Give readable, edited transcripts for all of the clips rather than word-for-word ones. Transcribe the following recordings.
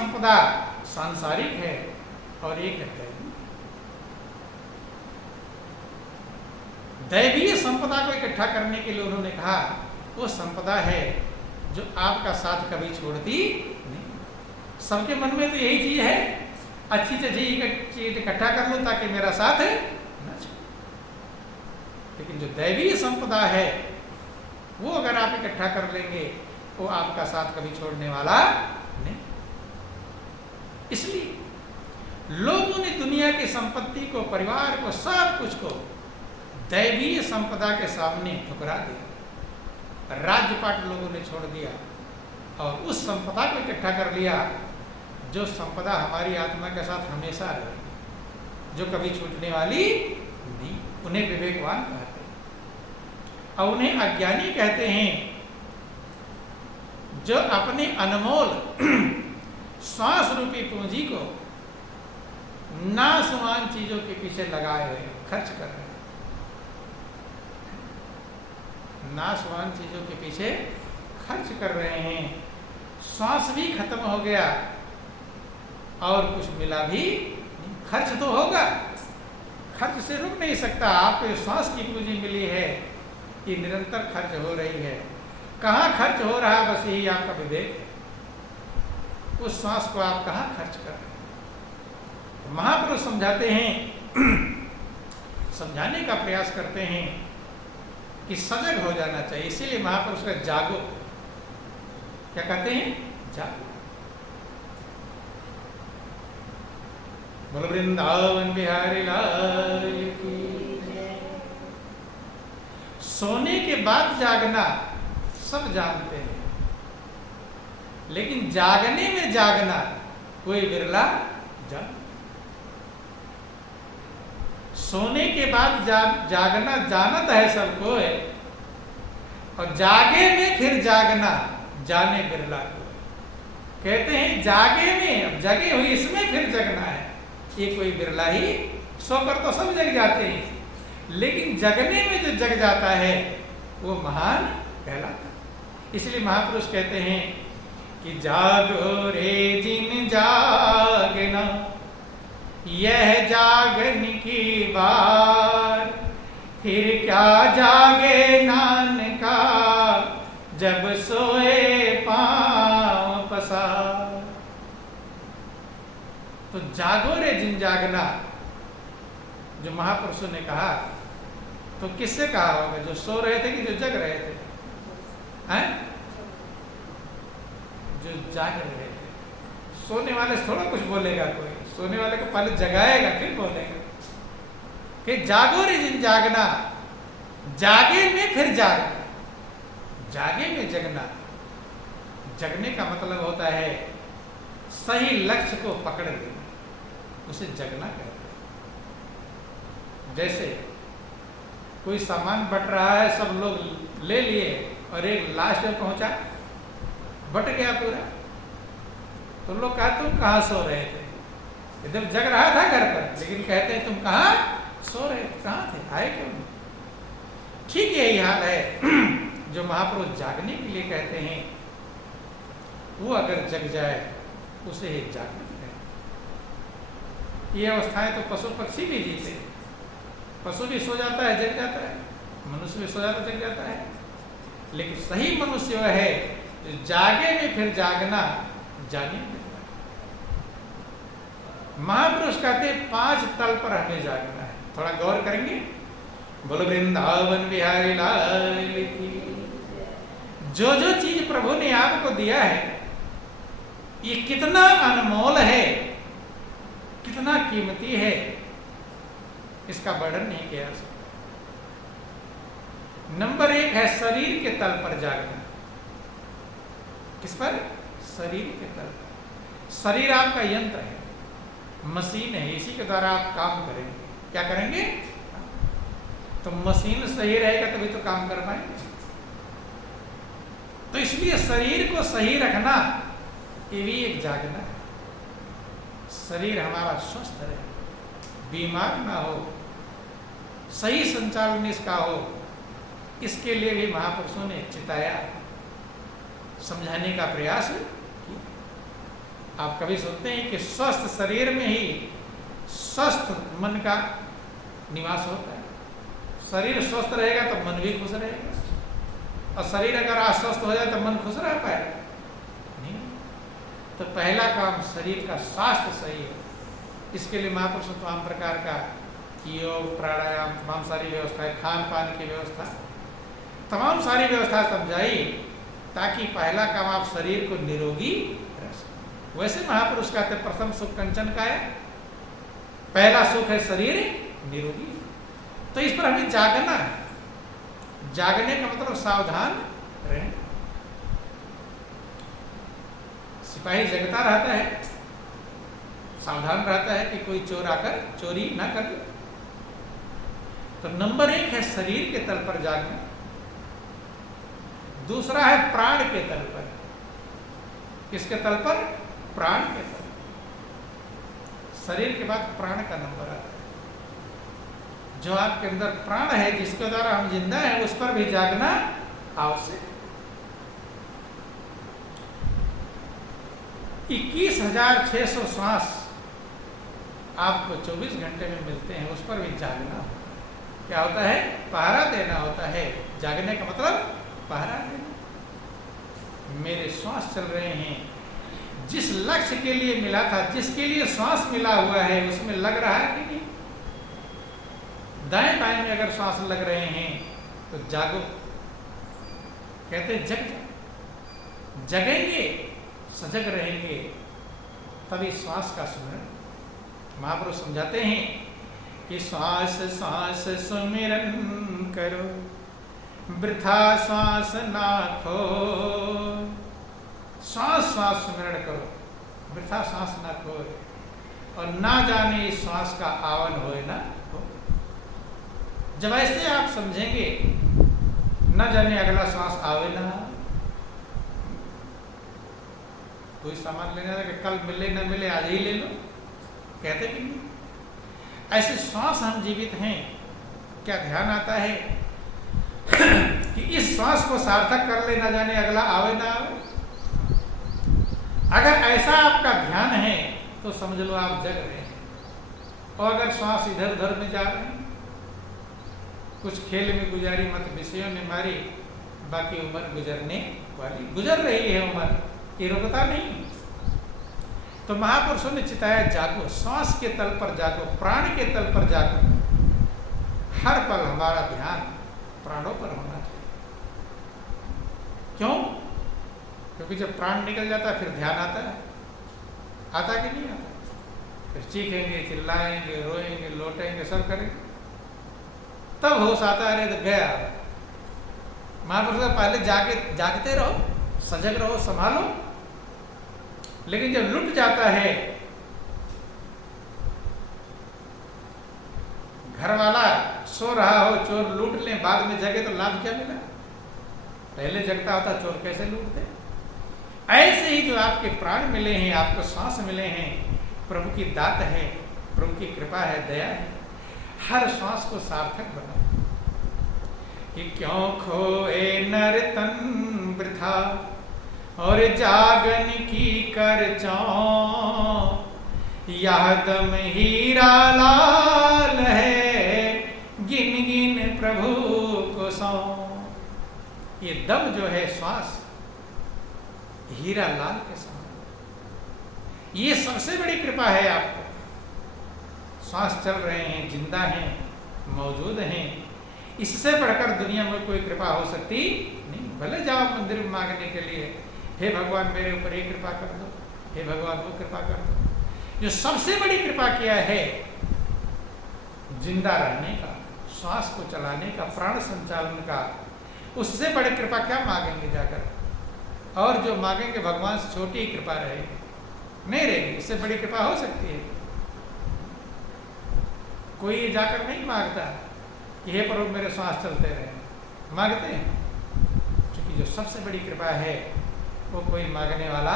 संपदा सांसारिक है और एक है दैवीय। दैवीय संपदा को इकट्ठा करने के लिए उन्होंने कहा वो संपदा है जो आपका साथ कभी छोड़ती नहीं। सबके मन में तो यही चीज है, अच्छी चीज इकट्ठा कर लो ताकि मेरा साथ न छोड़े। लेकिन जो दैवीय संपदा है वो अगर आप इकट्ठा कर लेंगे वो आपका साथ कभी छोड़ने वाला नहीं। इसलिए लोगों ने दुनिया की संपत्ति को, परिवार को, सब कुछ को दैवीय संपदा के सामने ठुकरा दिया। राज्यपाट लोगों ने छोड़ दिया और उस संपदा को इकट्ठा कर लिया जो संपदा हमारी आत्मा के साथ हमेशा रहेगी, जो कभी छूटने वाली नहीं। उन्हें विवेकवान कहते हैं और उन्हें अज्ञानी कहते हैं जो अपने अनमोल श्वास रूपी पूंजी को नाशवान चीजों के पीछे लगाए हुए खर्च कर रहे हैं। नाशवान चीजों के पीछे खर्च कर रहे हैं। श्वास भी खत्म हो गया और कुछ मिला भी नहीं। खर्च तो होगा, खर्च से रुक नहीं सकता। आपको श्वास की पूंजी मिली है, ये निरंतर खर्च हो रही है। कहाँ खर्च हो रहा है, बस यही आपका विवेक है। उस श्वास को आप कहाँ खर्च कर रहे हैं। तो महापुरुष समझाते हैं, समझाने का प्रयास करते हैं कि सजग हो जाना चाहिए। इसीलिए महापुरुष का जागो, क्या कहते हैं, जागो। बोलो वृंदावन बिहारी लाल की। सोने के बाद जागना सब जानते हैं, लेकिन जागने में जागना कोई बिरला जानता। सोने के बाद जागना जानत है सबको है, और जागे में फिर जागना जाने बिरला को। कहते हैं जागे में, अब जगे हुई इसमें फिर जगना है, ये कोई बिरला ही। सोकर तो सब जग जाते हैं, लेकिन जगने में जो जग जाता है वो महान कहलाता है। इसलिए महापुरुष कहते हैं कि जागो रे जिन जागना, यह जागन की बार, फिर क्या जागे नानका, जब सोए पांव पसार। तो जागो रे जिन जागना जो महापुरुषों ने कहा, तो किससे कहा होगा, जो सो रहे थे कि जो जग रहे थे, हैं? जो जाग रहे थे। सोने वाले से थोड़ा कुछ बोलेगा कोई, सोने वाले को पहले जगाएगा फिर बोलेगा कि जागो रे जिन जागना, जागे में फिर जागना, जागे में जगना। जगने का मतलब होता है सही लक्ष्य को पकड़ लेना, उसे जगना कहते हैं। जैसे कोई सामान बट रहा है, सब लोग ले लिए और एक लास्ट में पहुंचा, बट गया पूरा, तो लोग कहते तुम कहाँ सो रहे थे, एकदम जग रहा था घर पर, लेकिन कहते हैं तुम कहाँ सो रहे थे, कहाँ थे, आए क्यों नहीं। ठीक यही हाल है जो महापुरुष जागने के लिए कहते हैं, वो अगर जग जाए उसे ही जागृत कहते। ये अवस्थाएं तो पशु पक्षी भी जीते, पशु भी सो जाता है जग जाता है, मनुष्य भी सो जाता जग जाता है, लेकिन सही मनुष्य वह है जो जागे में फिर जागना, जागे में। महापुरुष कहते हैं 5 तल पर हमें जागना है। थोड़ा गौर करेंगे। बोलो वृंदावन बिहारी लाल की। जो जो चीज प्रभु ने आपको दिया है ये कितना अनमोल है, कितना कीमती है, इसका वर्णन नहीं किया जा सकता। नंबर 1 है शरीर के तल पर जागना। किस पर? शरीर के तल पर। शरीर आपका यंत्र है, मशीन है, इसी के द्वारा आप काम करेंगे। क्या करेंगे? तो मशीन सही रहेगा तभी तो काम कर पाएंगे। तो इसलिए शरीर को सही रखना ये भी एक जागना है। शरीर हमारा स्वस्थ रहे, बीमार ना हो, सही संचालन इसका हो, इसके लिए भी महापुरुषों ने चिताया, समझाने का प्रयास किया। आप कभी सुनते हैं कि स्वस्थ शरीर में ही स्वस्थ मन का निवास होता है। शरीर स्वस्थ रहेगा तो मन भी खुश रहेगा, और शरीर अगर अस्वस्थ हो जाए तो मन खुश रह पाएगा नहीं। तो पहला काम शरीर का स्वास्थ्य सही है। इसके लिए महापुरुष तमाम प्रकार का योग, प्राणायाम, तमाम सारी व्यवस्थाएं, खान पान की व्यवस्था, तमाम सारी व्यवस्था समझाई, ताकि पहला काम आप शरीर को निरोगी रख सकें। वैसे महापुरुष कहते प्रथम सुख कंचन का है, पहला सुख है शरीर निरोगी। तो इस पर हमें जागना है। जागने का मतलब सावधान रहें। सिपाही जगता रहता है, सावधान रहता है कि कोई चोर आकर चोरी ना कर ले। तो नंबर 1 है शरीर के तल पर जागना। दूसरा है प्राण के तल पर। किसके तल पर? प्राण के तल। शरीर के बाद प्राण का नंबर आता है। जो आपके अंदर प्राण है, जिसके द्वारा हम जिंदा हैं, उस पर भी जागना आवश्यक। 21,600 श्वास आपको 24 घंटे में मिलते हैं, उस पर भी जागना होता है। क्या होता है? पहरा देना होता है। जागने का मतलब पहरा देना। मेरे श्वास चल रहे हैं, जिस लक्ष्य के लिए मिला था, जिसके लिए श्वास मिला हुआ है, उसमें लग रहा है कि नहीं? दाएं बाएं में अगर श्वास लग रहे हैं तो जागो। कहते जग जाओ। जगेंगे, सजग रहेंगे, तभी श्वास का सुमिरन। महापुरुष समझाते हैं कि श्वास श्वास सुमिरन करो, वृथा श्वास ना खो। श्वास श्वास सुमिरन करो, वृथा श्वास ना खो, और ना जाने इस श्वास का आवन होए ना हो। जब ऐसे आप समझेंगे, न जाने अगला श्वास आवे ना। कोई सामान लेने जाए कि कल मिले न मिले आज ही ले लो, कहते कि नहीं। ऐसे श्वास हम जीवित हैं, क्या ध्यान आता है कि इस श्वास को सार्थक कर ले, न जाने अगला आवे ना आवे। अगर ऐसा आपका ध्यान है तो समझ लो आप जग रहे हैं। और अगर श्वास इधर उधर में जा रहे हैं, कुछ खेल में गुजारी, मत विषयों में मारी, बाकी उम्र गुजरने वाली, गुजर रही है उम्र, ये रुकता नहीं। तो महापुरुषों ने चिताया जागो, श्वास के तल पर जागो, प्राण के तल पर जागो। हर पल हमारा ध्यान प्राणों पर होना चाहिए। क्यों? क्योंकि जब प्राण निकल जाता है फिर ध्यान आता है। आता कि नहीं आता? फिर चीखेंगे, चिल्लाएंगे, रोएंगे, लौटेंगे, सब करेंगे, तब होश आता है। अरे तो गया। महापुरुष पहले जागते रहो, सजग रहो, संभालो। लेकिन जब लुट जाता है, घर वाला सो रहा हो, चोर लूट ले, बाद में जगे तो लाभ क्या मिला? पहले जगता होता चोर कैसे लूटते? ऐसे ही जो आपके प्राण मिले हैं, आपको सांस मिले हैं, प्रभु की दात है, प्रभु की कृपा है, दया है। हर श्वास को सार्थक बनाओ। कि क्यों खोए नर तन वृथा, और जागन की कर चौं, यह दम हीरा लाल है, गिन गिन प्रभु को सौ। ये दम जो है, श्वास, हीरा लाल के समान। ये सबसे बड़ी कृपा है आपको। श्वास चल रहे हैं, जिंदा हैं, मौजूद हैं, इससे बढ़कर दुनिया में कोई कृपा हो सकती नहीं। भले जाओ मंदिर में मांगने के लिए, हे भगवान मेरे ऊपर ये कृपा कर दो, हे भगवान वो कृपा कर दो। जो सबसे बड़ी कृपा किया है, जिंदा रहने का, श्वास को चलाने का, प्राण संचालन का, उससे बड़ी कृपा क्या मांगेंगे जाकर? और जो मांगेंगे भगवान से छोटी ही कृपा रहेगी, नहीं रहेगी। इससे बड़ी कृपा हो सकती है? कोई जाकर नहीं मांगता कि हे प्रभु मेरे श्वास चलते रहे। मांगते हैं, क्योंकि जो सबसे बड़ी कृपा है वो कोई मांगने वाला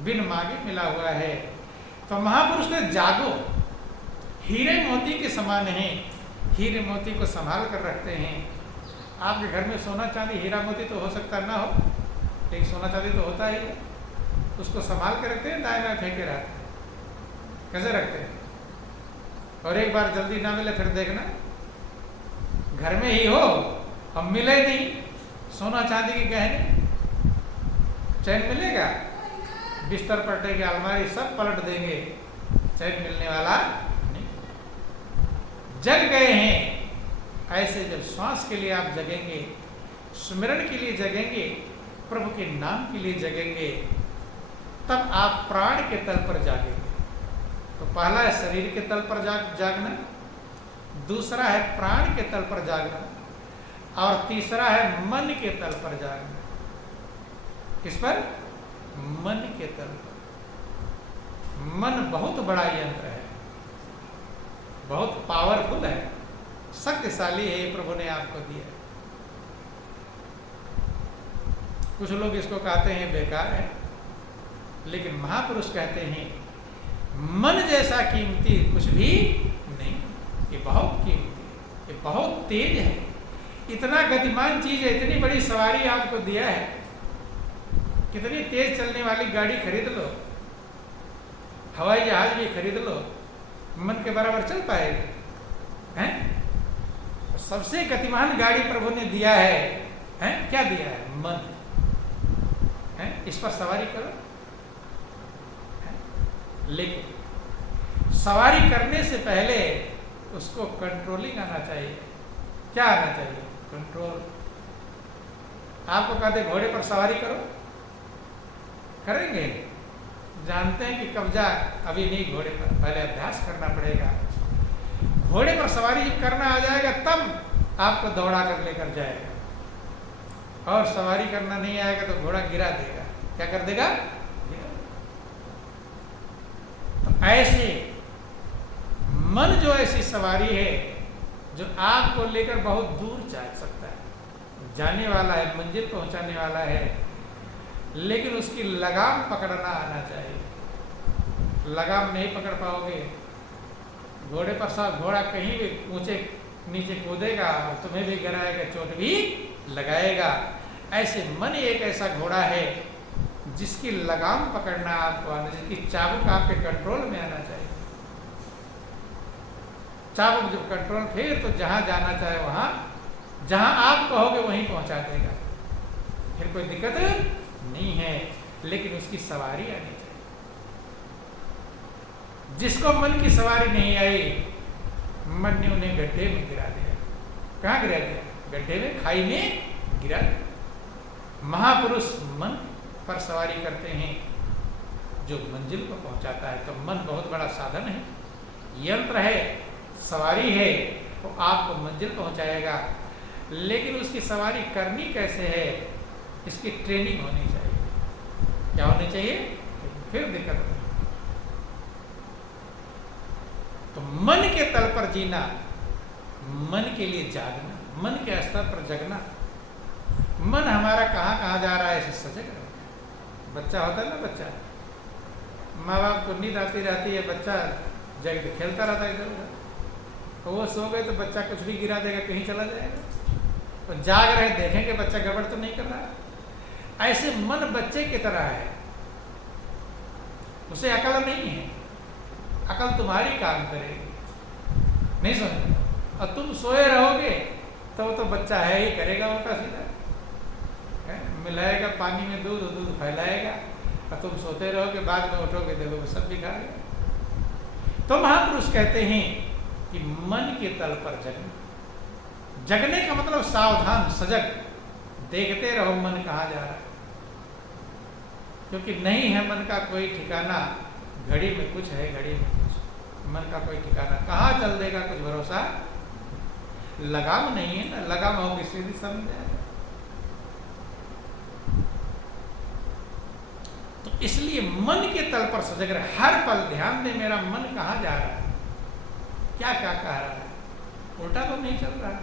बिन मांगे मिला हुआ है। तो महापुरुष ने जागो, हीरे मोती के समान हैं, हीरे मोती को संभाल कर रखते हैं। आपके घर में सोना चांदी हीरा मोती तो हो सकता ना हो, लेकिन सोना चांदी तो होता ही है। उसको संभाल के रखते हैं, दाएं बाएं फेंके रहते हैं? कैसे रखते हैं? और एक बार जल्दी ना मिले फिर देखना, घर में ही हो अब मिले नहीं, सोना चांदी के गहने, चैन मिलेगा? बिस्तर पलटेंगे, अलमारी सब पलट देंगे, चैन मिलने वाला नहीं। जग गए हैं, ऐसे जब श्वास के लिए आप जगेंगे, स्मरण के लिए जगेंगे, प्रभु के नाम के लिए जगेंगे, तब आप प्राण के तल पर जागेंगे। तो पहला है शरीर के तल पर जागना, दूसरा है प्राण के तल पर जागना, और तीसरा है मन के तल पर जागना। किस पर? मन के तल पर। मन बहुत बड़ा यंत्र है, बहुत पावरफुल है, शक्तिशाली है, प्रभु ने आपको दिया। कुछ लोग इसको कहते हैं बेकार है, लेकिन महापुरुष कहते हैं मन जैसा कीमती कुछ भी नहीं, ये बहुत कीमती, ये बहुत तेज है, इतना गतिमान चीज है, इतनी बड़ी सवारी आपको दिया है। कितनी तेज चलने वाली गाड़ी खरीद लो, हवाई जहाज भी खरीद लो, मन के बराबर चल पाएगी? हैं? तो सबसे गतिमान गाड़ी प्रभु ने दिया है, हैं? क्या दिया है? मन है, इस पर सवारी करो। लेकिन सवारी करने से पहले उसको कंट्रोलिंग आना चाहिए। क्या आना चाहिए? कंट्रोल। आपको कहते घोड़े पर सवारी करो, करेंगे? जानते हैं कि कब्जा अभी नहीं घोड़े पर, पहले अभ्यास करना पड़ेगा। घोड़े पर सवारी जब करना आ जाएगा तब आपको दौड़ा कर लेकर जाएगा, और सवारी करना नहीं आएगा तो घोड़ा गिरा देगा। क्या कर देगा? गिरा। तो ऐसे मन जो ऐसी सवारी है जो आपको लेकर बहुत दूर जा सकता है, जाने वाला है, मंजिल पहुंचाने वाला है, लेकिन उसकी लगाम पकड़ना आना चाहिए। लगाम नहीं पकड़ पाओगे, घोड़े पर सब घोड़ा कहीं भी ऊंचे नीचे कूदेगा और तुम्हें भी गिराएगा, चोट भी लगाएगा। ऐसे मन एक ऐसा घोड़ा है जिसकी लगाम पकड़ना आपको आना, जिसकी चाबुक आपके कंट्रोल में आना चाहिए। चाबुक जब कंट्रोल, फिर तो जहां जाना चाहे वहां, जहां आप कहोगे वहीं पहुंचा देगा, फिर कोई दिक्कत नहीं है। लेकिन उसकी सवारी आनी चाहिए। जिसको मन की सवारी नहीं आई, मन ने उन्हें गड्ढे में गिरा दिया। कहाँ गिरा दिया? गड्ढे में, खाई में गिरा दिया। महापुरुष मन पर सवारी करते हैं जो मंजिल को पहुंचाता है। तो मन बहुत बड़ा साधन है, यंत्र है, सवारी है, वो आपको मंजिल पहुंचाएगा। लेकिन उसकी सवारी करनी कैसे है, इसकी ट्रेनिंग होनी चाहिए। क्या होनी चाहिए? फिर दिक्कत नहीं। तो मन के तल पर जीना, मन के लिए जागना, मन के स्तर पर जगना। मन हमारा कहाँ कहाँ जा रहा है इसे सजग रहे। बच्चा होता है ना, बच्चा, माँ बाप को नींद आती रहती है, बच्चा जग खेलता रहता है इधर उधर, तो वो सो गए तो बच्चा कुछ भी गिरा देगा, कहीं चला जाएगा। तो जाग रहे देखेंगे बच्चा गड़बड़ तो नहीं कर रहा है। ऐसे मन बच्चे की तरह है, उसे अकल नहीं है, अकल तुम्हारी काम करेगी, नहीं समझ। और तुम सोए रहोगे तो बच्चा है ही, करेगा उल्टा सीधा, मिलाएगा पानी में दूध, दूध फैलाएगा, और तुम सोते रहोगे, बाद में उठोगे देखोगे सब भी खा गया। तो महापुरुष कहते हैं कि मन के तल पर जगना। जगने का मतलब सावधान, सजग, देखते रहो मन कहाँ जा रहा है, क्योंकि नहीं है मन का कोई ठिकाना। घड़ी में कुछ है, घड़ी में कुछ, मन का कोई ठिकाना, कहाँ चल देगा कुछ भरोसा। लगाम नहीं है ना, लगाम होगी सीधी समझ जाएगा। तो इसलिए मन के तल पर सजग रहे, हर पल ध्यान दे मेरा मन कहाँ जा रहा है, क्या क्या कह रहा है, उल्टा तो नहीं चल रहा।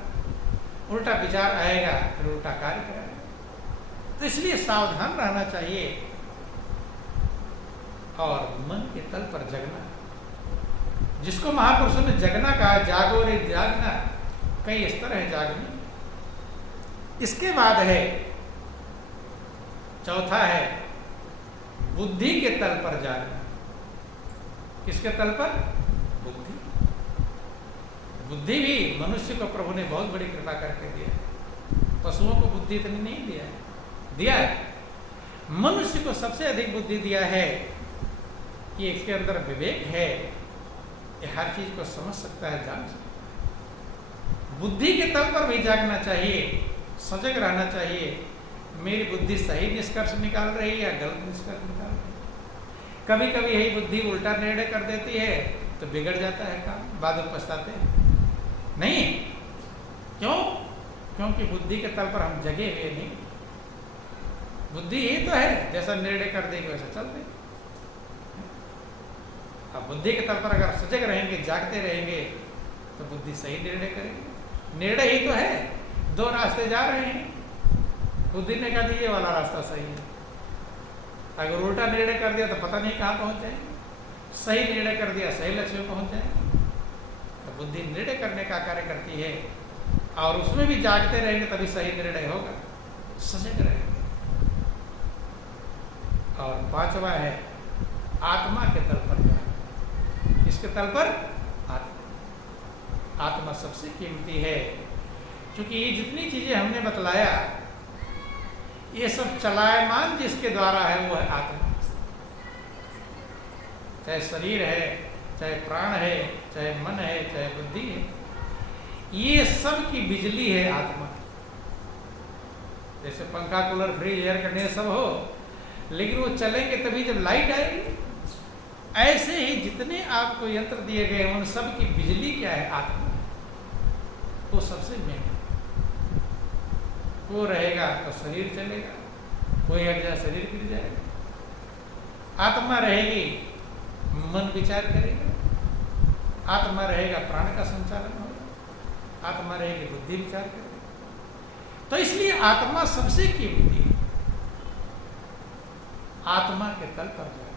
उल्टा विचार आएगा फिर उल्टा कार्य कराएगा। तो इसलिए सावधान रहना चाहिए और मन के तल पर जगना, जिसको महापुरुषों ने जगना कहा, जागो रे जागना। कई स्तर है जागने। इसके बाद है, चौथा है बुद्धि के तल पर जागना। किसके तल पर? बुद्धि। बुद्धि भी मनुष्य को प्रभु ने बहुत बड़ी कृपा करके दिया है। पशुओं को बुद्धि इतनी नहीं दिया है, दिया है। मनुष्य को सबसे अधिक बुद्धि दिया है कि इसके अंदर विवेक है, ये हर चीज को समझ सकता है, जान सकता है। बुद्धि के तल पर भी जागना चाहिए, सजग रहना चाहिए। मेरी बुद्धि सही निष्कर्ष निकाल रही है या गलत निष्कर्ष निकाल रही है। कभी कभी यही बुद्धि उल्टा निर्णय कर देती है तो बिगड़ जाता है काम, बाद में पछताते हैं। नहीं, क्यों? क्योंकि बुद्धि के तल पर हम जगे हुए नहीं। बुद्धि यही तो है, जैसा निर्णय कर देगी वैसा चल देगी। अब बुद्धि के तल पर अगर सजग रहेंगे, जागते रहेंगे तो बुद्धि सही निर्णय करेगी। निर्णय ही तो है, दो रास्ते जा रहे हैं, बुद्धि ने कहा ये वाला रास्ता सही है। अगर उल्टा निर्णय कर दिया तो पता नहीं कहाँ पहुंच जाएंगे। सही निर्णय कर दिया, सही लक्ष्य में पहुंच जाएंगे। तो बुद्धि निर्णय करने का कार्य करती है, और उसमें भी जागते रहेंगे तभी सही निर्णय होगा, सजग रहेंगे। और पांचवा है आत्मा के तल पर जाना। किसके तल पर? आत्मा। आत्मा सबसे कीमती है, क्योंकि ये जितनी चीजें हमने बतलाया, ये सब चलायमान जिसके द्वारा है वो है आत्मा। चाहे शरीर है, चाहे प्राण है, चाहे मन है, चाहे बुद्धि है, ये सब की बिजली है आत्मा। जैसे पंखा, कूलर, फ्रिज, एयर कंडीशनर सब हो, लेकिन वो चलेंगे तभी जब लाइट आएगी। ऐसे ही जितने आपको यंत्र दिए गए उन सब की बिजली क्या है? आत्मा। वो सबसे मेन। वो रहेगा तो शरीर चलेगा, कोई हट जाए शरीर गिर जाएगा। आत्मा रहेगी, मन विचार करेगा। आत्मा रहेगा, प्राण का संचालन होगा। आत्मा रहेगी, बुद्धि विचार करेगी। तो इसलिए आत्मा सबसे कीमती है। आत्मा के तल पर जाए,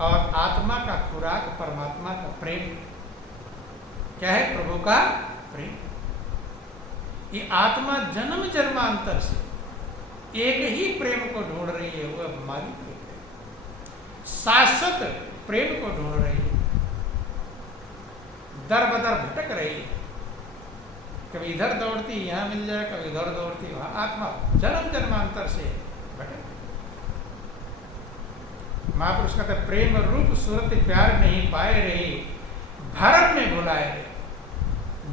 और आत्मा का खुराक परमात्मा का प्रेम। क्या है? प्रभु का प्रेम। ये आत्मा जन्म जन्मांतर से एक ही प्रेम को ढूंढ रही है, वह मालिक के प्रेम, शाश्वत प्रेम को ढूंढ रही है। दर बदर भटक रही है, कभी इधर दौड़ती यहां मिल जाए, कभी इधर दौड़ती वहां। आत्मा जन्म जन्मांतर से भटक। महापुरुष कहते प्रेम रूप सूरत प्यार नहीं पाए रही, भ्रम में भुलाए रहे।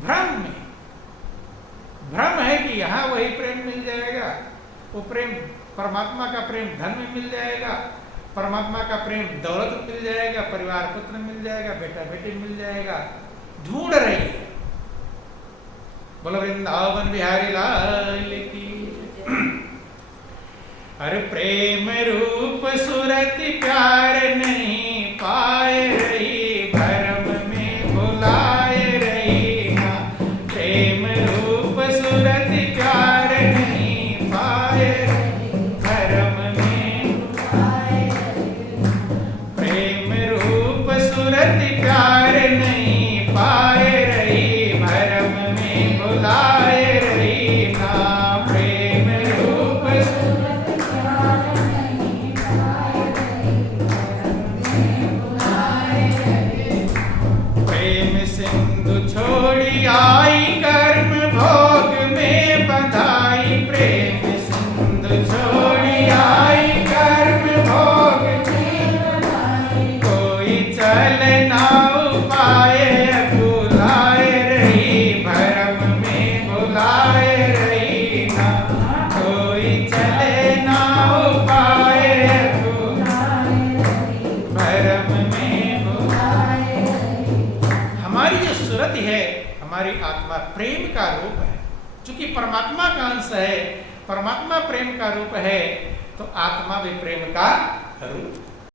भ्रम में, भ्रम है कि यहाँ वही प्रेम मिल जाएगा, वो प्रेम परमात्मा का प्रेम धन में मिल जाएगा, परमात्मा का प्रेम दौलत में मिल जाएगा, परिवार पुत्र मिल जाएगा, बेटा बेटी मिल जाएगा। ढूंढ रही है। बोलो वृंदावन बिहारी लाल की। अरे प्रेम रूप सूरत प्यार नहीं पाए रही, भरम में भुलाए रही ना। प्रेम रूप सूरत प्यार नहीं पाए रही, भरम में भुलाए रही। प्रेम रूप सूरत प्यार नहीं पाए रही, भरम में भुलाए रही ना। प्रेम रूप छोड़ी आई कर्म भोग में बधाई। प्रेम सिंधु छोड़ी आई कर्म भोग में बधाई। कोई चल ना पाए भुलाए रही, भरम में भुलाए रही ना। कोई चले ना पाए भुलाए रही, भरम में भुलाए रही। हमारी जो सुरति है, हमारी आत्मा प्रेम का रूप है। चूंकि परमात्मा का अंश है, परमात्मा प्रेम का रूप है, तो आत्मा भी प्रेम का रूप।